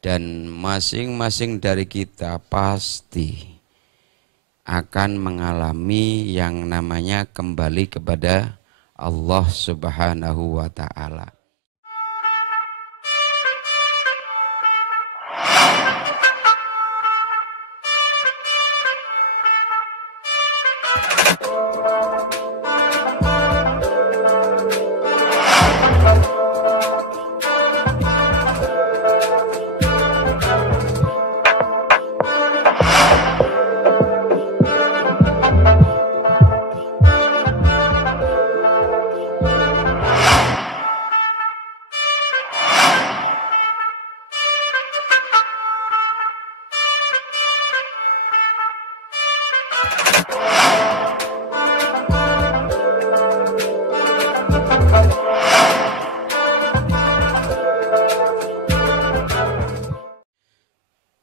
Dan masing-masing dari kita pasti akan mengalami yang namanya kembali kepada Allah Subhanahu wa Ta'ala.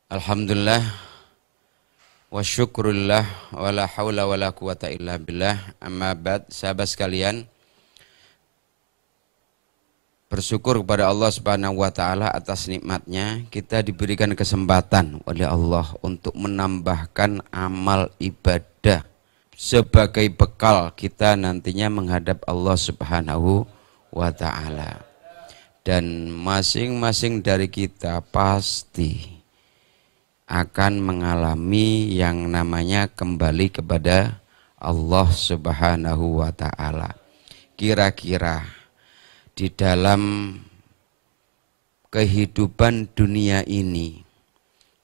Alhamdulillah wa syukrulillah wa la hawla wa la quwata illa billah. Amma ba'd, sahabat sekalian, bersyukur kepada Allah Subhanahu wa Ta'ala atas nikmatnya kita diberikan kesempatan oleh Allah untuk menambahkan amal ibadah sebagai bekal kita nantinya menghadap Allah Subhanahu wa Ta'ala. Dan masing-masing dari kita pasti akan mengalami yang namanya kembali kepada Allah Subhanahu wa Ta'ala. Kira-kira di dalam kehidupan dunia ini,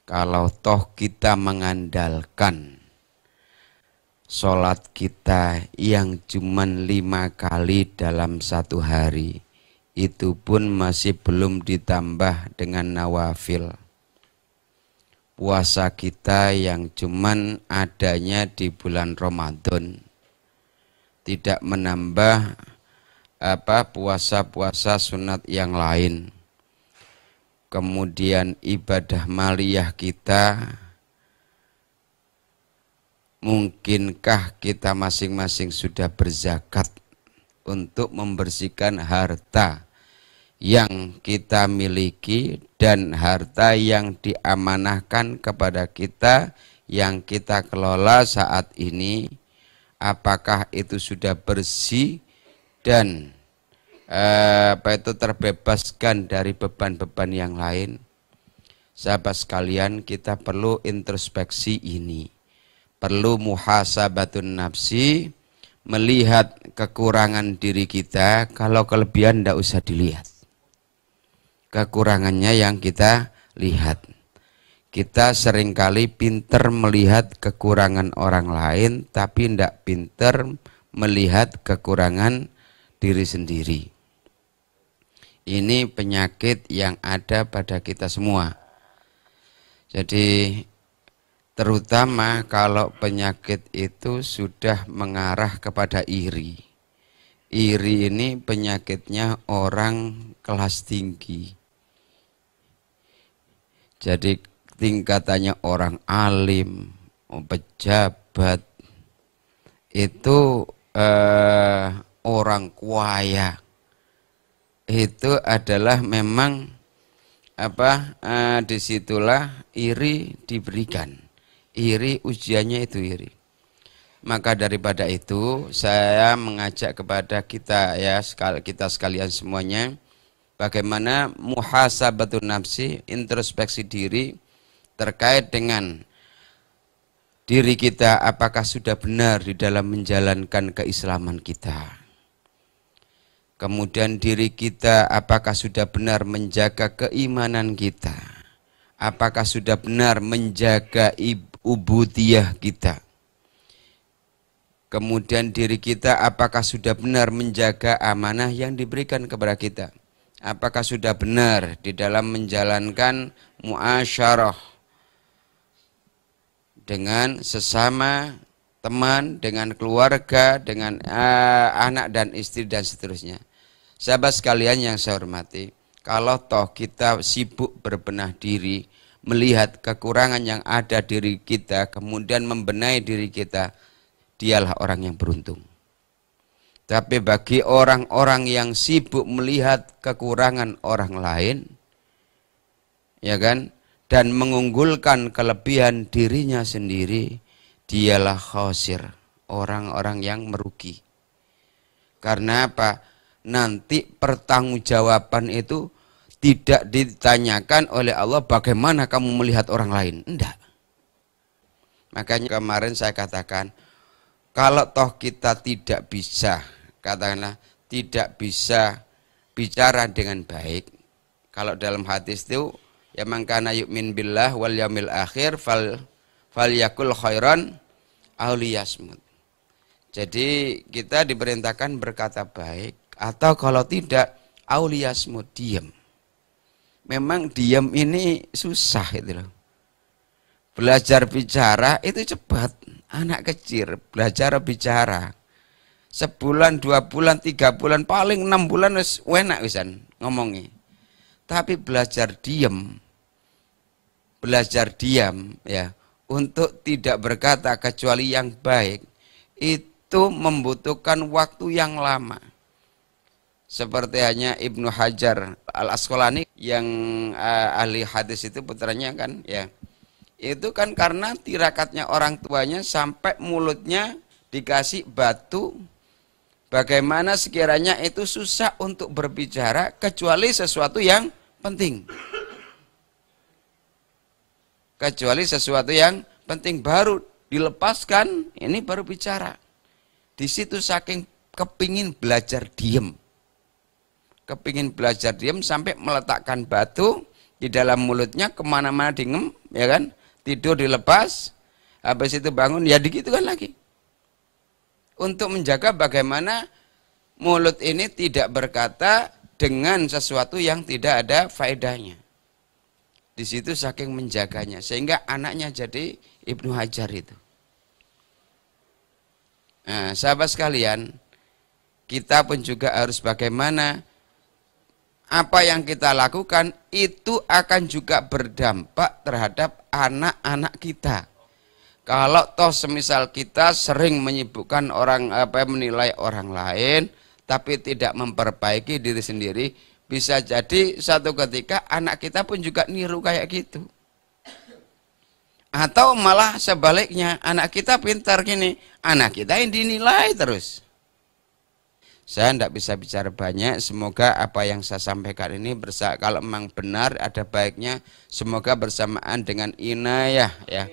kalau toh kita mengandalkan sholat kita yang cuman 5 kali dalam satu hari, itu pun masih belum ditambah dengan nawafil. Puasa kita yang cuman adanya di bulan Ramadan, tidak menambah puasa-puasa sunat yang lain. Kemudian ibadah maliyah kita, mungkinkah kita masing-masing sudah berzakat untuk membersihkan harta yang kita miliki dan harta yang diamanahkan kepada kita yang kita kelola saat ini, apakah itu sudah bersih dan terbebaskan dari beban-beban yang lain? Sahabat sekalian, kita perlu introspeksi ini, perlu muhasabatun nafsi, melihat kekurangan diri kita. Kalau kelebihan tidak usah dilihat, kekurangannya yang kita lihat. Kita seringkali pinter melihat kekurangan orang lain, tapi tidak pinter melihat kekurangan diri sendiri. Ini penyakit yang ada pada kita semua. Jadi terutama kalau penyakit itu sudah mengarah kepada iri. Iri ini penyakitnya orang kelas tinggi. Jadi tingkatannya orang alim, pejabat, itu orang kaya, itu adalah memang disitulah iri diberikan. Iri, ujiannya itu iri. Maka daripada itu saya mengajak kepada kita kita sekalian semuanya, bagaimana muhasabatun nafsi, introspeksi diri terkait dengan diri kita, apakah sudah benar di dalam menjalankan keislaman kita. Kemudian diri kita, apakah sudah benar menjaga keimanan kita. Apakah sudah benar menjaga ubudiyah kita. Kemudian diri kita, apakah sudah benar menjaga amanah yang diberikan kepada kita. Apakah sudah benar di dalam menjalankan muasyarah dengan sesama teman, dengan keluarga, dengan anak dan istri dan seterusnya. Sahabat sekalian yang saya hormati, kalau toh kita sibuk berbenah diri, melihat kekurangan yang ada diri kita, kemudian membenahi diri kita, dialah orang yang beruntung. Tapi bagi orang-orang yang sibuk melihat kekurangan orang lain, ya kan, dan mengunggulkan kelebihan dirinya sendiri, dialah khosir, orang-orang yang merugi. Karena apa? Nanti pertanggungjawaban itu tidak ditanyakan oleh Allah bagaimana kamu melihat orang lain. Enggak. Makanya kemarin saya katakan, kalau toh kita tidak bisa, katakanlah tidak bisa bicara dengan baik. Kalau dalam hadis itu, ya man kana yu'min billah wal yaumil akhir falyakul khairan aw liyasmut. Jadi kita diperintahkan berkata baik, atau kalau tidak aw liyasmut, diam. Memang diam ini susah itu loh. Belajar bicara itu cepat. Anak kecil belajar bicara. Sebulan, 2 bulan, 3 bulan, paling 6 bulan wis enak wisan ngomongnya. Tapi belajar diam ya, untuk tidak berkata kecuali yang baik, itu membutuhkan waktu yang lama. Seperti hanya Ibnu Hajar Al-Asqalani yang ahli hadis itu putranya kan ya. Itu kan karena tirakatnya orang tuanya sampai mulutnya dikasih batu. Bagaimana sekiranya itu susah untuk berbicara kecuali sesuatu yang penting. Kecuali sesuatu yang penting baru dilepaskan, ini baru bicara. Di situ saking kepingin belajar diam. Kepingin belajar diam sampai meletakkan batu di dalam mulutnya, kemana-mana dingem, ya kan? Tidur dilepas, habis itu bangun, ya digitukan lagi. Untuk menjaga bagaimana mulut ini tidak berkata dengan sesuatu yang tidak ada faedahnya. Di situ saking menjaganya, sehingga anaknya jadi Ibnu Hajar itu. Nah, sahabat sekalian, kita pun juga harus bagaimana apa yang kita lakukan itu akan juga berdampak terhadap anak-anak kita. Kalau toh semisal kita sering menyibukkan orang menilai orang lain, tapi tidak memperbaiki diri sendiri, bisa jadi satu ketika anak kita pun juga niru kayak gitu. Atau malah sebaliknya, anak kita pintar gini, anak kita yang dinilai terus. Saya tidak bisa bicara banyak, semoga apa yang saya sampaikan ini kalau memang benar ada baiknya, semoga bersamaan dengan inayah ya,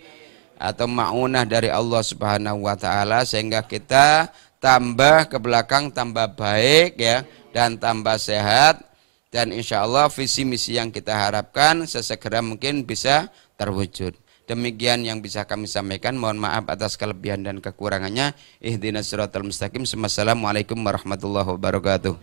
atau ma'unah dari Allah Subhanahu wa taala, sehingga kita tambah ke belakang tambah baik ya, dan tambah sehat, dan insya Allah visi misi yang kita harapkan sesegera mungkin bisa terwujud. Demikian yang bisa kami sampaikan. Mohon maaf atas kelebihan dan kekurangannya. Ihdinas siratal mustaqim. Assalamualaikum warahmatullahi wabarakatuh.